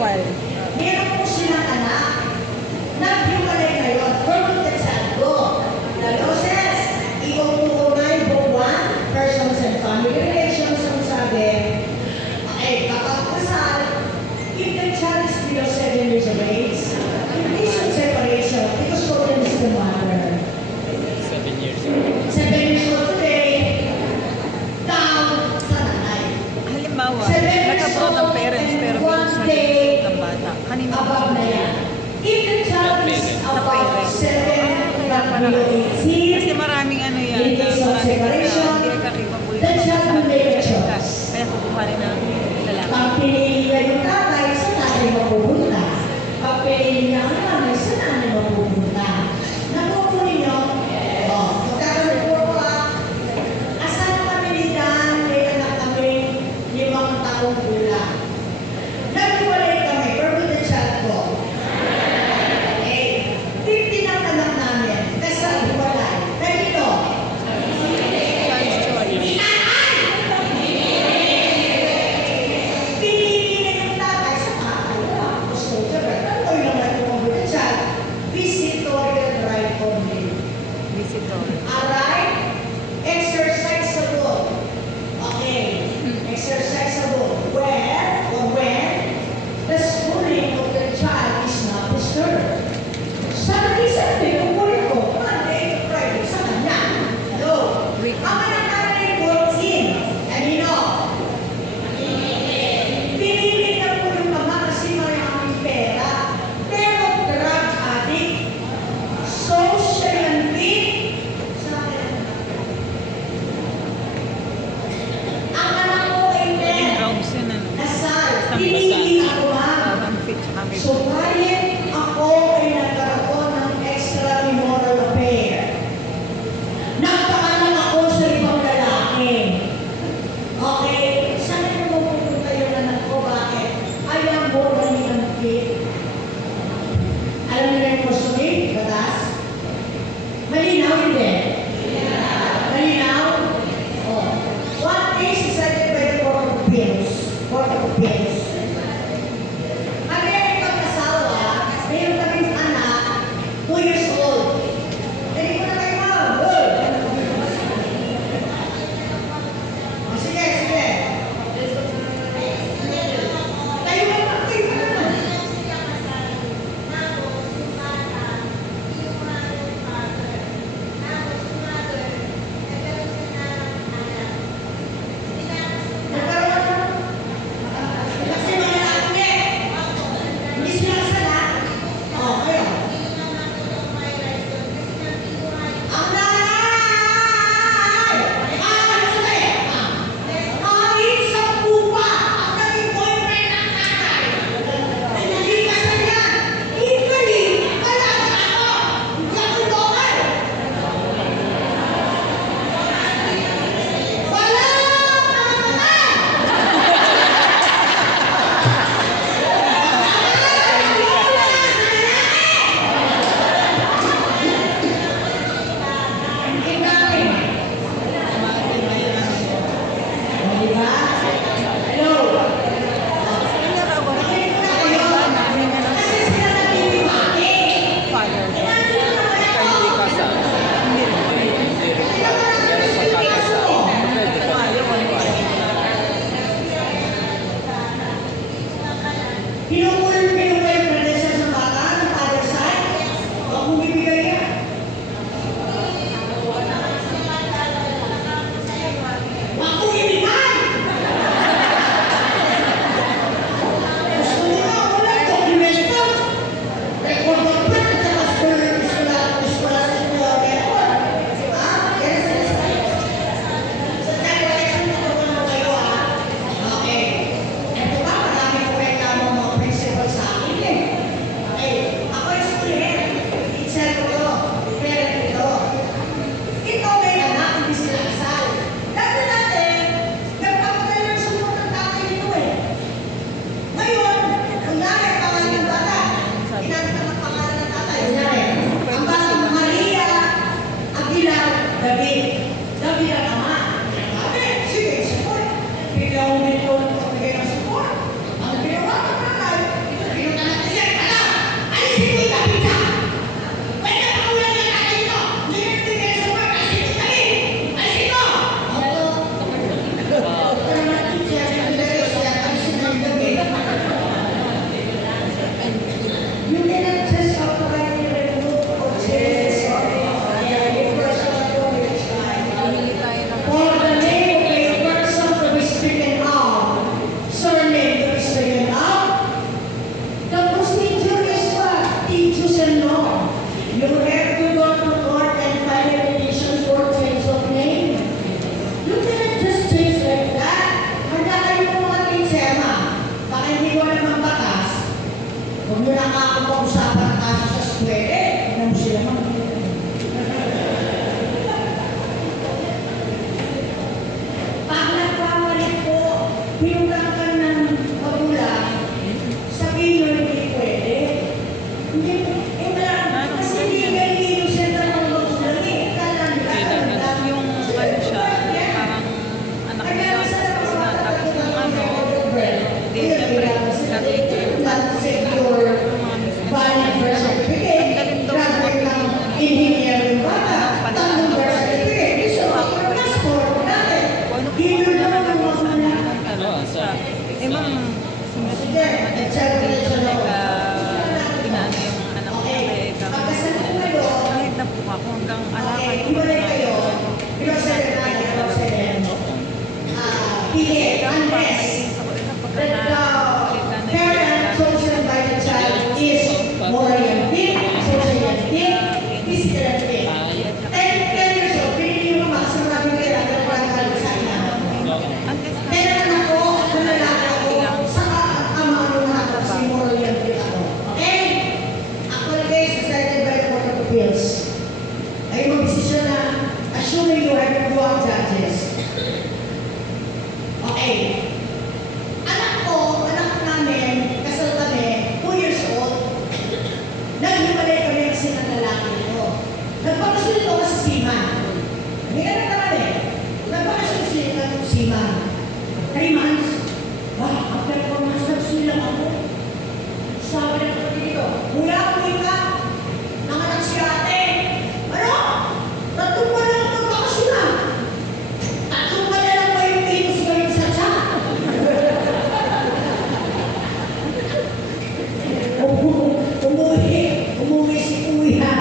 Bawal. Meron po silang anak. Naghiwalay ngayon. From the Santo. The losses, equal to 9.1 persons and family relations ang sabi. Okay, kapag kasal, if the child is below 7 years of age, condition separation, because children is the mother. 7 years. 7 years old today, down sa nanay. Halimbawa, 7 years nag-abroad ang old parents and pero one sa day ng bata. Kanina above na yan. If the child is about 7 and below 18, kasi maraming ano yan. in case of separation, Hindi ka capable the child will make a choice. Kaya kukuha rin ng lalaki. Pag pinili niya yung tatay, sa tatay mapupunta. Pag pinili niya ang nanay, sa nanay mapupunta. Nakukunin niyo? Oo. Magkakaroon po ako asan kami ni Dan, may anak kami 5 taong gulang. Naghiwalay kami, pero with the child ko. Okay. 15 ang anak namin. Kasal, hiwalay. Ganito. Child's choice. Pinili na yung tatay sa tatay. Wala akong gusto. Siyempre, ano ko yung right to with the child? Visitorial right only. Visitor. Alright? Exercisable. Okay. Exercisable. Where or when the schooling of the child is not disturbed. Saturday, Sunday, kung kulit ko, Monday to Friday, sa kanya. No. Weekend. Ang anak namin ay 14. Kanino? Pinili na po yung mama kasi maraming pera. Pero drug addict, social weak, sa akin. Ang anak ko ay Pwedeng men. drugs yun ano. Nasal. Pinili ako ma'am. Unfit siya kami. So, kahit ako ay nagkaroon ng extra-immoral affair, nagpaalam ako sa ibang lalaki. Okay? Saan na pupunta yung anak ko? Bakit? I am morally unfit. Alam niyo na yung question? Batas? Malinaw, hindi? Malinaw? Oh. What is decided by the Court of Appeals? Court of Appeals. Kami ay pag-asawa, mayroon kaming anak, 2 years old. Hindi ko na kayo ma'am. Good. Oh, sige, sige. Kayo na ma'am, kayo na. Nagkaroon kasi mga ate, hindi sila kasala. Oh, kayo. Ang nanay! Kahit sa pupa, ang naging boyfriend ng nanay. Ay, hindi kasal yan. Equally, alaga ako. Hindi ako dokal. Wala! Hindi namin. Kumain na yan. Di ba? Hello? Kaya raw, Bakit na kayo? namin yan ang Kasi sila nagpipimaki. father. Kaya hindi kasal. Hindi rin pwede. Pero sa kakasal, pwede ka. Ayaw, ano. Pinukulong yung predesal ng bata, ng father side. Huwag mong bibigay yan. Huwag mong ibigay! Gusto mo na ako lang, documented. Record of birth, at saka eskwela, record. Yan ang sinasabi. Sa declaration na ito kayo, okay. Ito ba, marami po reklamo mga principals sa nyo na nga ako pag-usapan ang kaso sa eskwela. Tignan mo sila mga. Pag nagpapalik po, pinuntan ka ng magulang, sabihin nyo hindi pwede. Hindi, wala. Kasi hindi kayo yung sentral ng magulang eh. Kala nila, Yung ano siya, parang anak niya, tapos na, tapos ng ano, di siyempre, gagawin ko yung valid birth certificate, graduate ng engineering bata, tanong birth certificate, gusto mo ang passport natin. Hindi na naman ang magulang. Eh ma'am, Sige, exaggeration ako. inaano yung anak ko Okay, eh, pagkasal ko kayo, kahit na po ako hanggang alakan okay, ko hiwalay kayo, pinagsalan na kayo, pinagsalan. Pili, unless that the parent chosen by the child is morally fit, socially fit, physically fit. 10 years old, pinili mo makasarapin kayo ang nagpapagalo sa inyo. Pero anak ko, kung lalaki ako, saka ang ama ano na ako, kasi morally fit ako. Okay? Actually guys, decided by the Court of Appeals. Ay mag-desisyon na, assuming you have dual judges. Okay. Anak namin, kasal kami, 2 years old, naghiwalay kami kasi ng lalaki nito. Nagpakasal ito kasi Seaman. May anak na kami. Nagpakasal siya ng Seaman. 3 months. After 4 months, nagsulang ako. Sabi ng kapatid dito, mula uwi ka, nanganak si ate. Ano? 3 buwan lang magpakasulan. 3 buwan na lang ba yung kilos ngayon sa tiyan? Umuwi si Kuya.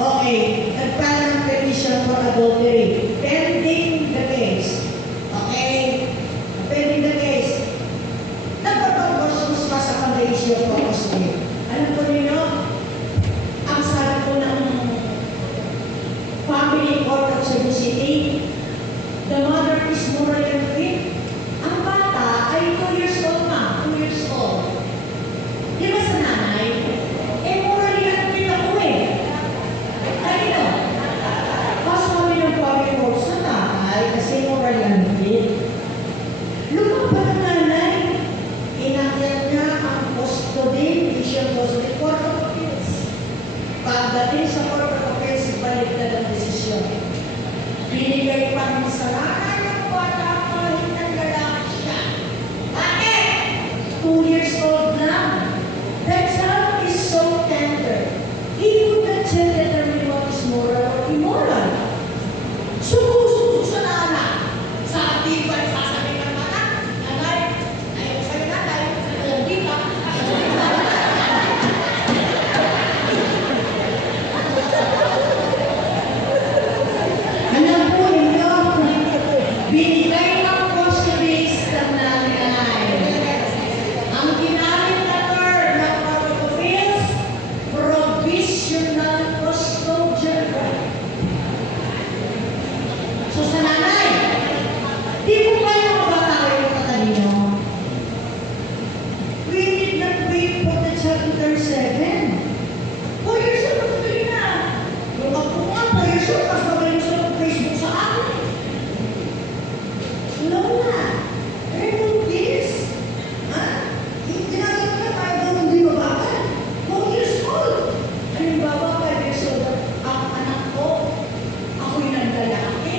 Okay, nagpala ng permission for adultery. Pending the case. Okay? Pending the case. Nagpapag-versus pa sa foundation of Augustine. Alam po ninyo, ang sabi po ng family court of Cebu City, the mother is morally fit. Ang bata ay 2 years old na. 2 years old. Di ba sa nanay? Morally unfit ako eh. Kanino? Kasabi ng family court sa tatay kasi morally unfit. Lumabas ang nanay. Inakyat niya ang custody, issue custody, Court of Appeals. Pagdating sa Court of Appeals, baliktad ang desisyon. Binigay pa rin sa nanay ng bata kahit ang lalaki siya. Bakit? 2 years old na. The child is so tender. He would not determine what is moral or immoral. Sumususo sa nanay. Sabi ba, sasabi ng mga nanay, ayaw sa'yo nanay, ayaw di ka. Alam po ninyo, binigay ng custody ng nanay. Ang ginamit na term ng Court of Appeals, provisional custodial right. So sa nanay, di po kayo mabatawin yung katalino. We did not wait for the child to turn 7. 4 years old na tuloy na. Yung ako nga, 4 years old, mas magaling sa Facebook sa akin. No na. Remove this. Ha? Ginagawa na tayo daw hindi mabagal. 4 years old. Halimbawa, 5 years old, ang anak ko, ako'y naglalaki.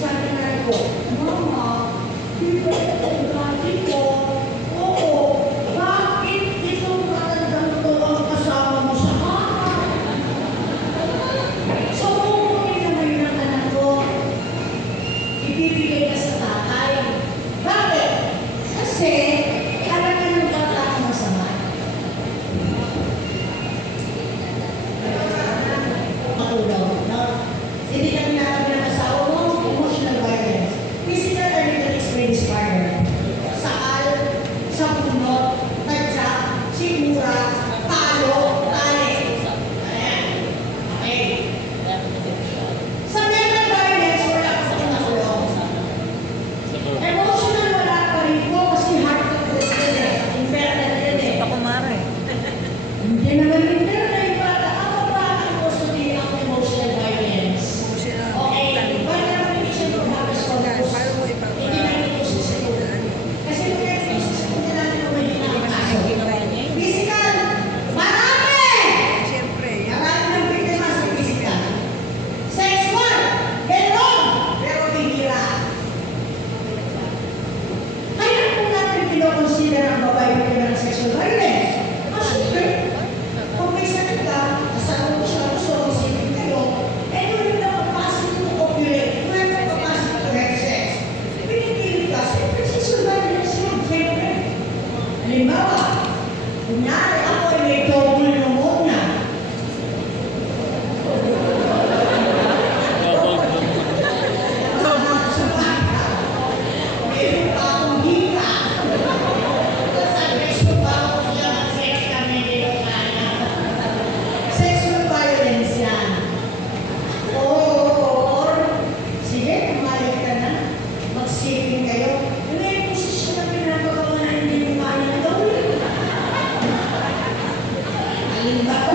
Sabi nga ko, Mama, di ba ito ang dati ko? Oo. Bakit itong matandang to ang kasama Kunyari ako ay may double pneumonia. Meron pa akong hika. Sa beso pa ako siya mag-sex kami dito kaya. Sexual violence yan. Or, sige, pumayag ka na. Mag-siping kayo. Ano yung posisyon na pinapagawa na hindi mo kaya gawin? Alin ba